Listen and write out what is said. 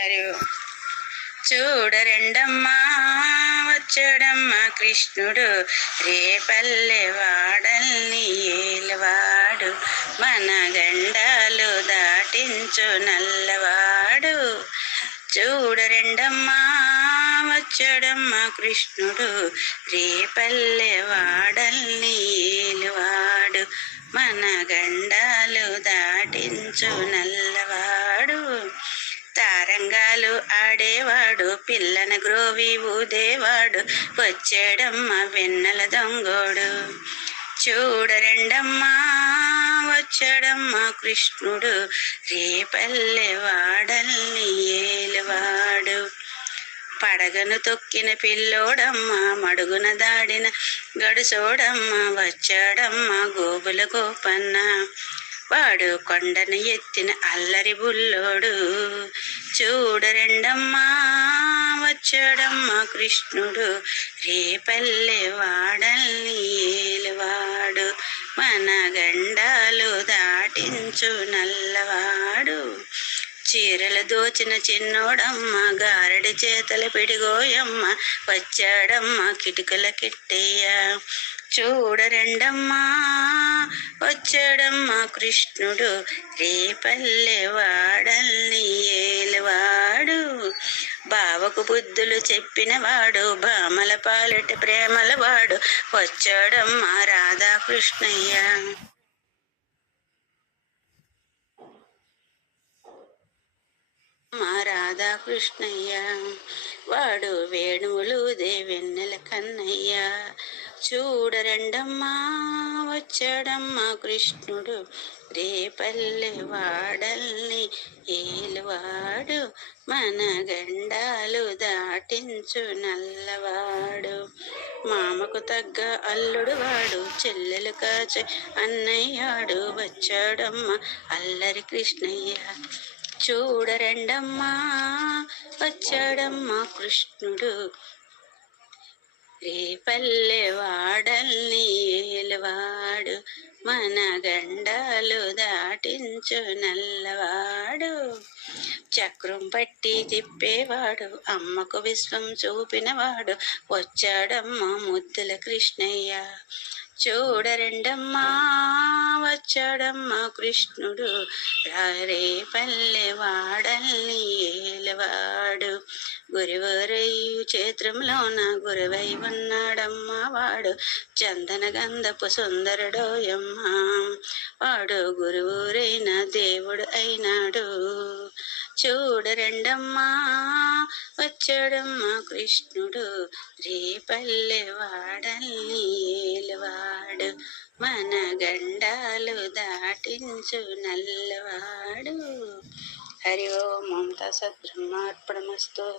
హరి ఓం. చూడరెండమ్మా వచ్చాడమ్మా కృష్ణుడు, రేపల్లె వాడల్ని ఏలువాడు, మన గండాలు దాటించు నల్లవాడు. చూడరెండమ్మా వచ్చాడమ్మా కృష్ణుడు, రేపల్లె వాడల్ని ఏలువాడు, మన గండాలు దాటించు నల్లవాడు. తారంగాలు ఆడేవాడు, పిల్లన గ్రోవి ఊదేవాడు, వచ్చాడమ్మ వెన్నెల దొంగోడు. చూడరెండమ్మా వచ్చాడమ్మా కృష్ణుడు, రేపల్లె వాడల్ని ఏలువాడు. పడగను తొక్కిన పిల్లోడమ్మ, మడుగున దాడిన గడుసోడమ్మ, వచ్చాడమ్మ గోగుల గోపన్న, వాడు కొండను ఎత్తిన అల్లరి బుల్లోడు. చూడరెండమ్మా వచ్చాడమ్మా కృష్ణుడు, రేపల్లె వాడల్ని ఏలువాడు, మన గండాలు దాటించు నల్లవాడు. చీరలు దోచిన చిన్నోడమ్మ, గారడి చేతల పిడిగోయమ్మ, వచ్చాడమ్మ కిటుకల కిట్టయ్య. చూడరెండమ్మా వచ్చాడమ్మా కృష్ణుడు, రేపల్లె వాడల్ని ఏలువాడు. బావకు బుద్ధులు చెప్పినవాడు, భామల పాలటి ప్రేమల వాడు, వచ్చాడమ్మా రాధాకృష్ణయ్య. మా రాధాకృష్ణయ్య, వాడు వేణువులు దేవెన్నెల కన్నయ్య. చూడరెండమ్మా వచ్చాడమ్మా కృష్ణుడు, రేపల్లె వాడల్ని ఏలువాడు, మన గండాలు దాటించు నల్లవాడు. మామకు తగ్గ అల్లుడు వాడు, చెల్లెలు కాచే అన్నయ్యాడు, వచ్చాడమ్మ అల్లరి కృష్ణయ్య. చూడరెండమ్మా వచ్చాడమ్మా కృష్ణుడు, రేపల్లె వాడల్ని ఏలువాడు, మన గండాలు దాటించు నల్లవాడు. చక్రం పట్టి తిప్పేవాడు, అమ్మకు విశ్వం చూపినవాడు, వచ్చాడమ్మ ముద్దుల కృష్ణయ్య. చూడరెండమ్మా వచ్చాడమ్మా కృష్ణుడు, రేపల్లె వాడల్ని ఏలువాడు, గురువరయ్యు క్షేత్రంలోన గురువై ఉన్నాడమ్మ వాడు, చందన గంధపు సుందరుడోయమ్మ, వాడు గురువురైన దేవుడు అయినాడు. చూడరెండమ్మా వచ్చాడమ్మా కృష్ణుడు, రేపల్లె వాడల్ని ఏలువాడు, మన గండాలు దాటించు నల్లవాడు. హరి ఓం. మమతా సద్బ్రహ్మార్పణమస్తు.